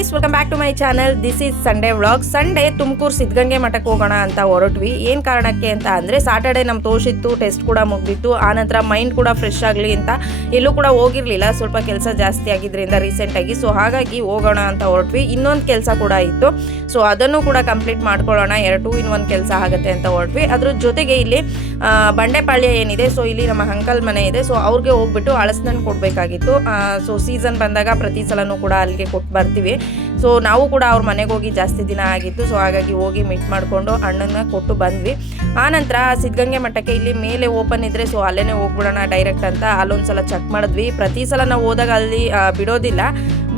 Guys, welcome back to my channel. This is Sunday vlog. Sunday Tumakuru Siddaganga ಮಠಕ್ಕೆ ಹೋಗೋಣ ಅಂತ ಹೊರಟ್ವಿ. ಏನು ಕಾರಣಕ್ಕೆ ಅಂತ ಅಂದರೆ ಸಾಟರ್ಡೆ ನಮ್ಮ ತೋರಿಸಿತ್ತು, ಟೆಸ್ಟ್ ಕೂಡ ಮುಗಿದಿತ್ತು. ಆನಂತರ ಮೈಂಡ್ ಕೂಡ ಫ್ರೆಶ್ ಆಗಲಿ ಅಂತ ಎಲ್ಲೂ ಕೂಡ ಹೋಗಿರಲಿಲ್ಲ, ಸ್ವಲ್ಪ ಕೆಲಸ ಜಾಸ್ತಿ ಆಗಿದ್ದರಿಂದ ರೀಸೆಂಟಾಗಿ. ಸೊ ಹಾಗಾಗಿ ಹೋಗೋಣ ಅಂತ ಹೊರಟ್ವಿ. ಇನ್ನೊಂದು ಕೆಲಸ ಕೂಡ ಇತ್ತು, ಸೊ ಅದನ್ನು ಕೂಡ ಕಂಪ್ಲೀಟ್ ಮಾಡ್ಕೊಳ್ಳೋಣ, 2 in 1 ಕೆಲಸ ಆಗುತ್ತೆ ಅಂತ ಹೊರಟ್ವಿ. ಅದ್ರ ಜೊತೆಗೆ ಇಲ್ಲಿ ಬಂಡೆಪಾಳ್ಯ ಏನಿದೆ, ಸೊ ಇಲ್ಲಿ ನಮ್ಮ ಅಂಕಲ್ ಮನೆ ಇದೆ, ಸೊ ಅವ್ರಿಗೆ ಹೋಗ್ಬಿಟ್ಟು ಹಳಸನಣ್ಣು ಕೊಡಬೇಕಾಗಿತ್ತು. ಸೊ ಸೀಸನ್ ಬಂದಾಗ ಪ್ರತಿ ಸಲನೂ ಕೂಡ ಅಲ್ಲಿಗೆ ಕೊಟ್ಟು ಬರ್ತೀವಿ. ಸೊ ನಾವು ಕೂಡ ಅವ್ರ ಮನೆಗೆ ಹೋಗಿ ಜಾಸ್ತಿ ದಿನ ಆಗಿತ್ತು, ಸೊ ಹಾಗಾಗಿ ಹೋಗಿ ಮೀಟ್ ಮಾಡಿಕೊಂಡು ಹಣ್ಣನ್ನು ಕೊಟ್ಟು ಬಂದ್ವಿ. ಆನಂತರ ಸಿದ್ಧಗಂಗೆ ಮಠಕ್ಕೆ ಇಲ್ಲಿ ಮೇಲೆ ಓಪನ್ ಇದ್ದರೆ ಸೊ ಅಲ್ಲೇ ಹೋಗ್ಬಿಡೋಣ ಡೈರೆಕ್ಟ್ ಅಂತ ಅಲ್ಲೊಂದ್ಸಲ ಚೆಕ್ ಮಾಡಿದ್ವಿ. ಪ್ರತಿ ಸಲ ನಾವು ಹೋದಾಗ ಅಲ್ಲಿ ಬಿಡೋದಿಲ್ಲ,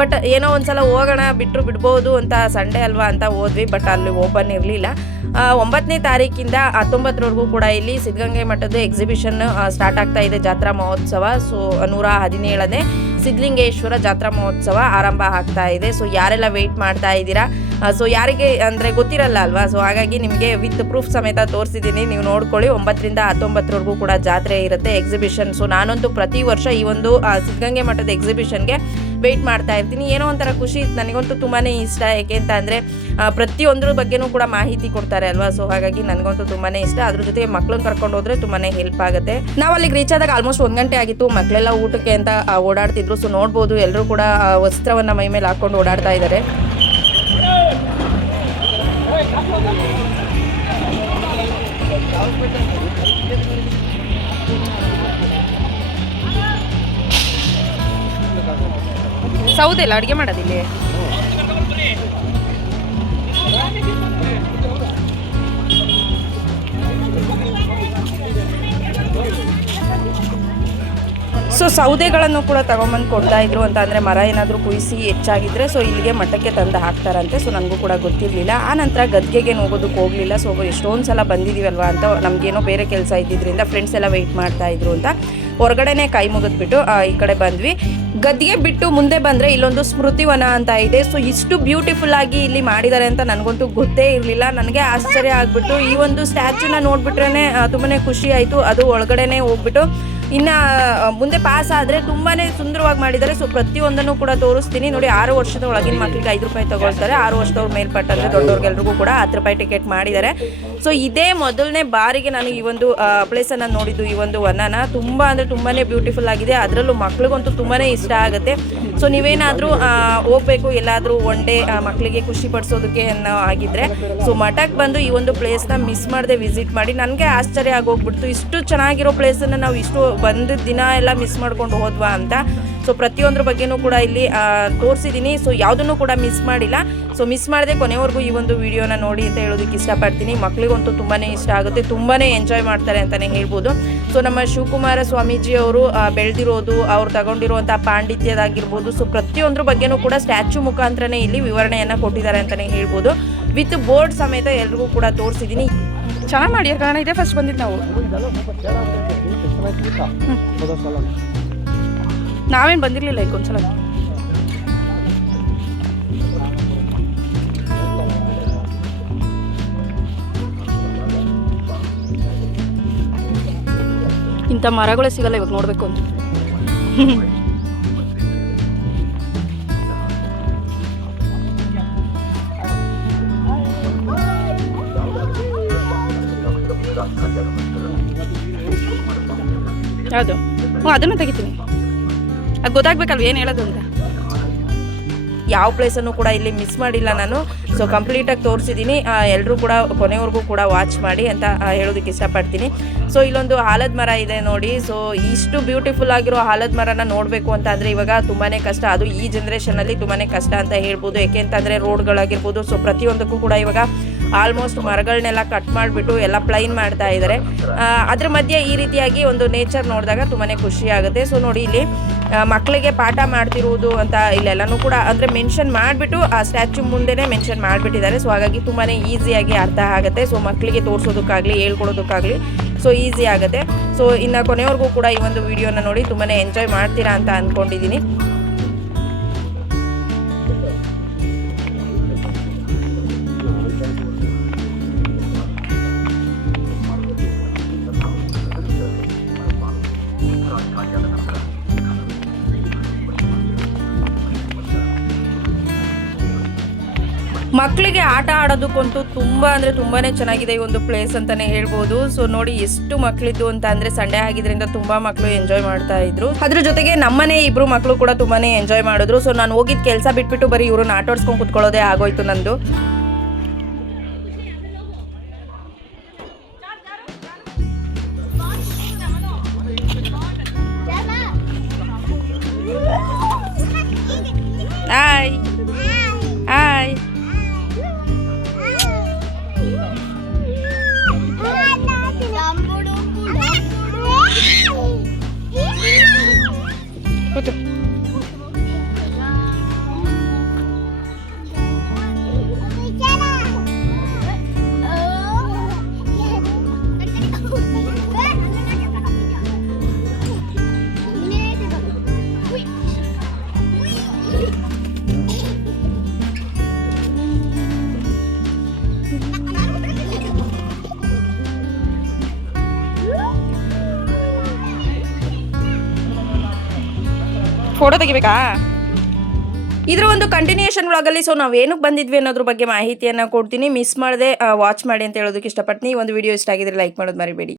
ಬಟ್ ಏನೋ ಒಂದ್ಸಲ ಹೋಗೋಣ, ಬಿಟ್ಟರು ಬಿಡ್ಬೋದು ಅಂತ, ಸಂಡೇ ಅಲ್ವಾ ಅಂತ ಹೋದ್ವಿ. ಬಟ್ ಅಲ್ಲಿ ಓಪನ್ ಇರಲಿಲ್ಲ. 9ನೇ ತಾರೀಕಿಂದ 19ರವರೆಗೂ ಕೂಡ ಇಲ್ಲಿ ಸಿದ್ಧಗಂಗೆ ಮಠದ ಎಕ್ಸಿಬಿಷನ್ ಸ್ಟಾರ್ಟ್ ಆಗ್ತಾ ಇದೆ, ಜಾತ್ರಾ ಮಹೋತ್ಸವ. ಸೊ 117ನೇ ಸಿದ್ಧಲಿಂಗೇಶ್ವರ ಜಾತ್ರಾ ಮಹೋತ್ಸವ ಆರಂಭ ಆಗ್ತಾ ಇದೆ. ಸೊ ಯಾರೆಲ್ಲ ವೆಯ್ಟ್ ಮಾಡ್ತಾ ಇದ್ದೀರಾ, ಸೊ ಯಾರಿಗೆ ಅಂದರೆ ಗೊತ್ತಿರಲ್ಲ ಅಲ್ವಾ, ಸೊ ಹಾಗಾಗಿ ನಿಮಗೆ ವಿತ್ ಪ್ರೂಫ್ ಸಮೇತ ತೋರಿಸಿದ್ದೀನಿ, ನೀವು ನೋಡ್ಕೊಳ್ಳಿ. 9ರಿಂದ 19ರವರೆಗೂ ಕೂಡ ಜಾತ್ರೆ ಇರುತ್ತೆ, ಎಕ್ಸಿಬಿಷನ್. ಸೊ ನಾನಂತೂ ಪ್ರತಿ ವರ್ಷ ಈ ಒಂದು ಸಿದ್ಧಗಂಗೆ ಮಠದ ಎಕ್ಸಿಬಿಷನ್ಗೆ ವೆಯ್ಟ್ ಮಾಡ್ತಾ ಇರ್ತೀನಿ. ಏನೋ ಒಂಥರ ಖುಷಿ, ನನಗಂತೂ ತುಂಬಾ ಇಷ್ಟ. ಯಾಕೆ ಅಂತ ಅಂದರೆ ಪ್ರತಿಯೊಂದ್ರ ಬಗ್ಗೆನೂ ಕೂಡ ಮಾಹಿತಿ ಕೊಡ್ತಾರೆ ಅಲ್ವಾ, ಸೊ ಹಾಗಾಗಿ ನನಗಂತೂ ತುಂಬಾ ಇಷ್ಟ. ಅದ್ರ ಜೊತೆಗೆ ಮಕ್ಳನ್ನ ಕರ್ಕೊಂಡು ಹೋದ್ರೆ ತುಂಬಾ ಹೆಲ್ಪ್ ಆಗುತ್ತೆ. ನಾವು ಅಲ್ಲಿಗೆ ರೀಚ್ ಆದಾಗ ಆಲ್ಮೋಸ್ಟ್ 1 ಗಂಟೆ ಆಗಿತ್ತು. ಮಕ್ಕಳೆಲ್ಲ ಊಟಕ್ಕೆ ಅಂತ ಓಡಾಡ್ತಿದ್ರು. ಸೊ ನೋಡ್ಬೋದು, ಎಲ್ಲರೂ ಕೂಡ ವಸ್ತ್ರವನ್ನು ಮೈ ಮೇಲೆ ಹಾಕೊಂಡು ಓಡಾಡ್ತಾ ಇದ್ದಾರೆ. ಸೌದೆಲ್ಲ ಅಡುಗೆ ಮಾಡೋದಿಲ್ಲಿ. ಸೊ ಸೌದೆಗಳನ್ನು ಕೂಡ ತಗೊಂಬಂದು ಕೊಡ್ತಾ ಇದ್ರು ಅಂತ ಅಂದರೆ ಮರ ಏನಾದರೂ ಕುಯಿಸಿ ಹೆಚ್ಚಾಗಿದ್ದರೆ ಸೊ ಇಲ್ಲಿಗೆ ಮಠಕ್ಕೆ ತಂದು ಹಾಕ್ತಾರಂತೆ. ಸೊ ನನಗೂ ಕೂಡ ಗೊತ್ತಿರಲಿಲ್ಲ. ಆ ನಂತರ ಗದ್ಗೆಗೆ ಹೋಗೋದಕ್ಕೆ ಹೋಗಲಿಲ್ಲ. ಸೊ ಎಷ್ಟೊಂದು ಸಲ ಬಂದಿದ್ದೀವಲ್ವ ಅಂತ ನಮಗೇನೋ ಬೇರೆ ಕೆಲಸ ಇದ್ದಿದ್ದರಿಂದ ಫ್ರೆಂಡ್ಸ್ ಎಲ್ಲ ವೆಯ್ಟ್ ಮಾಡ್ತಾ ಇದ್ರು ಅಂತ ಹೊರಗಡೆನೇ ಕೈ ಮುಗಿದ್ಬಿಟ್ಟು ಈ ಕಡೆ ಬಂದ್ವಿ. ಗದ್ಗೆ ಬಿಟ್ಟು ಮುಂದೆ ಬಂದರೆ ಇಲ್ಲೊಂದು ಸ್ಮೃತಿವನ ಅಂತ ಇದೆ. ಸೊ ಇಷ್ಟು ಬ್ಯೂಟಿಫುಲ್ ಆಗಿ ಇಲ್ಲಿ ಮಾಡಿದ್ದಾರೆ ಅಂತ ನನಗಂತೂ ಗೊತ್ತೇ ಇರಲಿಲ್ಲ. ನನಗೆ ಆಶ್ಚರ್ಯ ಆಗಿಬಿಟ್ಟು ಈ ಒಂದು ಸ್ಟ್ಯಾಚ್ಯೂನ ನೋಡಿಬಿಟ್ರೇ ತುಂಬಾ ಖುಷಿ ಆಯಿತು. ಅದು ಒಳಗಡೆನೇ ಹೋಗ್ಬಿಟ್ಟು ಇನ್ನು ಮುಂದೆ ಪಾಸ್ ಆದರೆ ತುಂಬಾ ಸುಂದರವಾಗಿ ಮಾಡಿದ್ದಾರೆ. ಸೊ ಪ್ರತಿಯೊಂದನ್ನು ಕೂಡ ತೋರಿಸ್ತೀನಿ ನೋಡಿ. 6 ವರ್ಷದ ಒಳಗಿನ ಮಕ್ಕಳಿಗೆ 5 ರೂಪಾಯಿ ತಗೊಳ್ತಾರೆ. 6 ವರ್ಷದವ್ರ ಮೇಲ್ಪಟ್ಟಂದರೆ ದೊಡ್ಡವ್ರಿಗೆಲ್ರಿಗೂ ಕೂಡ 10 ರೂಪಾಯಿ ಟಿಕೆಟ್ ಮಾಡಿದ್ದಾರೆ. ಸೊ ಇದೇ ಮೊದಲನೇ ಬಾರಿಗೆ ನಾನು ಈ ಒಂದು ಪ್ಲೇಸನ್ನು ನೋಡಿದ್ದು, ಈ ಒಂದು ವನನ. ತುಂಬ ಅಂದರೆ ತುಂಬಾ ಬ್ಯೂಟಿಫುಲ್ ಆಗಿದೆ. ಅದರಲ್ಲೂ ಮಕ್ಳಿಗಂತೂ ತುಂಬಾ ಇಷ್ಟ ಆಗುತ್ತೆ. ಸೊ ನೀವೇನಾದರೂ ಹೋಗಬೇಕು, ಎಲ್ಲಾದರೂ ಒನ್ ಡೇ ಮಕ್ಕಳಿಗೆ ಖುಷಿ ಪಡಿಸೋದಕ್ಕೆ ಅನ್ನೋ ಆಗಿದ್ದರೆ ಸೊ ಮಠಕ್ಕೆ ಬಂದು ಈ ಒಂದು ಪ್ಲೇಸ್ನ ಮಿಸ್ ಮಾಡದೆ ವಿಸಿಟ್ ಮಾಡಿ. ನನಗೆ ಆಶ್ಚರ್ಯ ಆಗೋಗ್ಬಿಡ್ತು, ಇಷ್ಟು ಚೆನ್ನಾಗಿರೋ ಪ್ಲೇಸನ್ನು ನಾವು ಇಷ್ಟು ಬಂದ ದಿನ ಎಲ್ಲ ಮಿಸ್ ಮಾಡ್ಕೊಂಡು ಹೋದ್ವಾ ಅಂತ. ಸೊ ಪ್ರತಿಯೊಂದ್ರ ಬಗ್ಗೆನೂ ಕೂಡ ಇಲ್ಲಿ ತೋರಿಸಿದ್ದೀನಿ. ಸೊ ಯಾವುದನ್ನು ಕೂಡ ಮಿಸ್ ಮಾಡಿಲ್ಲ. ಸೊ ಮಿಸ್ ಮಾಡದೆ ಕೊನೆವರೆಗೂ ಈ ಒಂದು ವಿಡಿಯೋನ ನೋಡಿ ಅಂತ ಹೇಳೋದಕ್ಕೆ ಇಷ್ಟಪಡ್ತೀನಿ. ಮಕ್ಕಳಿಗಂತೂ ತುಂಬಾ ಇಷ್ಟ ಆಗುತ್ತೆ, ತುಂಬಾ ಎಂಜಾಯ್ ಮಾಡ್ತಾರೆ ಅಂತಲೇ ಹೇಳ್ಬೋದು. ಸೊ ನಮ್ಮ ಶಿವಕುಮಾರ ಸ್ವಾಮೀಜಿ ಅವರು ಬೆಳೆದಿರೋದು, ಅವ್ರು ತಗೊಂಡಿರುವಂಥ ಪಾಂಡಿತ್ಯದಾಗಿರ್ಬೋದು, ಸೊ ಪ್ರತಿಯೊಂದ್ರ ಬಗ್ಗೆನೂ ಕೂಡ ಸ್ಟ್ಯಾಚ್ಯೂ ಮುಖಾಂತರನೇ ಇಲ್ಲಿ ವಿವರಣೆಯನ್ನು ಕೊಟ್ಟಿದ್ದಾರೆ ಅಂತಲೇ ಹೇಳ್ಬೋದು. ವಿತ್ ಬೋರ್ಡ್ ಸಮೇತ ಎಲ್ರಿಗೂ ಕೂಡ ತೋರಿಸಿದ್ದೀನಿ. ಚೆನ್ನಾಗಿ ಮಾಡಿ, ಕಾರಣ ಇದೆ ಫಸ್ಟ್ ಬಂದಿದ್ದು ನಾವು. ನಾವೇನು ಬಂದಿರಲಿಲ್ಲ ಇದಕ್ಕೊಂದ್ಸಲ. ಇಂಥ ಮರಗಳೇ ಸಿಗಲ್ಲ ಇವಾಗ ನೋಡಬೇಕು ಅಂತ. ಯಾವುದು? ಅದನ್ನು ತೆಗಿತೀನಿ, ಅದು ಗೊತ್ತಾಗ್ಬೇಕಲ್ವ ಏನು ಹೇಳೋದು ಅಂತ. ಯಾವ ಪ್ಲೇಸನ್ನು ಕೂಡ ಇಲ್ಲಿ ಮಿಸ್ ಮಾಡಿಲ್ಲ ನಾನು. ಸೊ ಕಂಪ್ಲೀಟಾಗಿ ತೋರಿಸಿದ್ದೀನಿ. ಎಲ್ಲರೂ ಕೂಡ ಕೊನೆವರೆಗೂ ಕೂಡ ವಾಚ್ ಮಾಡಿ ಅಂತ ಹೇಳೋದಕ್ಕೆ ಇಷ್ಟಪಡ್ತೀನಿ. ಸೊ ಇಲ್ಲೊಂದು ಆಲದ ಮರ ಇದೆ ನೋಡಿ. ಸೊ ಇಷ್ಟು ಬ್ಯೂಟಿಫುಲ್ ಆಗಿರೋ ಆಲದ ಮರನ ನೋಡಬೇಕು ಅಂತ ಅಂದರೆ ಇವಾಗ ತುಂಬಾ ಕಷ್ಟ. ಅದು ಈ ಜನ್ರೇಷನಲ್ಲಿ ತುಂಬಾ ಕಷ್ಟ ಅಂತ ಹೇಳ್ಬೋದು. ಯಾಕೆ ಅಂತಂದರೆ ರೋಡ್ಗಳಾಗಿರ್ಬೋದು, ಸೊ ಪ್ರತಿಯೊಂದಕ್ಕೂ ಕೂಡ ಇವಾಗ ಆಲ್ಮೋಸ್ಟ್ ಮರಗಳನ್ನೆಲ್ಲ ಕಟ್ ಮಾಡಿಬಿಟ್ಟು ಎಲ್ಲ ಪ್ಲೈನ್ ಮಾಡ್ತಾ ಇದ್ದಾರೆ. ಅದ್ರ ಮಧ್ಯೆ ಈ ರೀತಿಯಾಗಿ ಒಂದು ನೇಚರ್ ನೋಡಿದಾಗ ತುಂಬಾ ಖುಷಿ ಆಗುತ್ತೆ. ಸೊ ನೋಡಿ, ಇಲ್ಲಿ ಮಕ್ಕಳಿಗೆ ಪಾಠ ಮಾಡ್ತಿರುವುದು ಅಂತ ಇಲ್ಲೆಲ್ಲನೂ ಕೂಡ ಅಂದರೆ ಮೆನ್ಷನ್ ಮಾಡಿಬಿಟ್ಟು ಆ ಸ್ಟ್ಯಾಚ್ಯೂ ಮುಂದೆನೇ ಮೆನ್ಷನ್ ಮಾಡಿಬಿಟ್ಟಿದ್ದಾರೆ. ಸೊ ಹಾಗಾಗಿ ತುಂಬಾ ಈಸಿಯಾಗಿ ಅರ್ಥ ಆಗುತ್ತೆ. ಸೊ ಮಕ್ಕಳಿಗೆ ತೋರಿಸೋದಕ್ಕಾಗಲಿ ಹೇಳ್ಕೊಡೋದಕ್ಕಾಗಲಿ ಸೊ ಈಸಿ ಆಗುತ್ತೆ. ಸೊ ಇನ್ನು ಕೊನೆವರೆಗೂ ಕೂಡ ಈ ಒಂದು ವಿಡಿಯೋನ ನೋಡಿ ತುಂಬಾ ಎಂಜಾಯ್ ಮಾಡ್ತೀರಾ ಅಂತ ಅಂದ್ಕೊಂಡಿದ್ದೀನಿ. ಮಕ್ಕಳಿಗೆ ಆಟ ಆಡೋದಕ್ಕಂತೂ ತುಂಬ ಅಂದರೆ ತುಂಬಾ ಚೆನ್ನಾಗಿದೆ ಈ ಒಂದು ಪ್ಲೇಸ್ ಅಂತಲೇ ಹೇಳ್ಬೋದು. ಸೊ ನೋಡಿ ಎಷ್ಟು ಮಕ್ಕಳಿದ್ದು ಅಂತ ಅಂದರೆ ಸಂಡೇ ಆಗಿದ್ರಿಂದ ತುಂಬ ಮಕ್ಕಳು ಎಂಜಾಯ್ ಮಾಡ್ತಾ ಇದ್ರು. ಅದ್ರ ಜೊತೆಗೆ ನಮ್ಮನೆ ಇಬ್ರು ಮಕ್ಕಳು ಕೂಡ ತುಂಬಾ ಎಂಜಾಯ್ ಮಾಡಿದ್ರು. ಸೊ ನಾನು ಹೋಗಿದ್ದ ಕೆಲಸ ಬಿಟ್ಬಿಟ್ಟು ಬರೀ ಇವ್ರನ್ನ ಆಟ ಆಡ್ಸ್ಕೊಂಡು ಕುತ್ಕೊಳ್ಳೋದೇ ಆಗೋಯ್ತು ನಂದು. ಹಾಯ್ ಹಾಯ್ ಕೂತು. ಫೋಟೋ ತೆಗಿಬೇಕಾ? ಇದರ ಒಂದು ಕಂಟಿನ್ಯೂಯೇಷನ್ ವ್ಲಾಗಲ್ಲಿ ಸೊ ನಾವು ಏನಕ್ಕೆ ಬಂದಿದ್ವಿ ಅನ್ನೋದ್ರ ಬಗ್ಗೆ ಮಾಹಿತಿಯನ್ನು ಕೊಡ್ತೀನಿ. ಮಿಸ್ ಮಾಡದೆ ವಾಚ್ ಮಾಡಿ ಅಂತ ಹೇಳೋದಕ್ಕೆ ಇಷ್ಟಪಡ್ತೀನಿ. ಈ ಒಂದು ವಿಡಿಯೋ ಇಷ್ಟ ಆಗಿದ್ರೆ ಲೈಕ್ ಮಾಡೋದು ಮರಿಬೇಡಿ.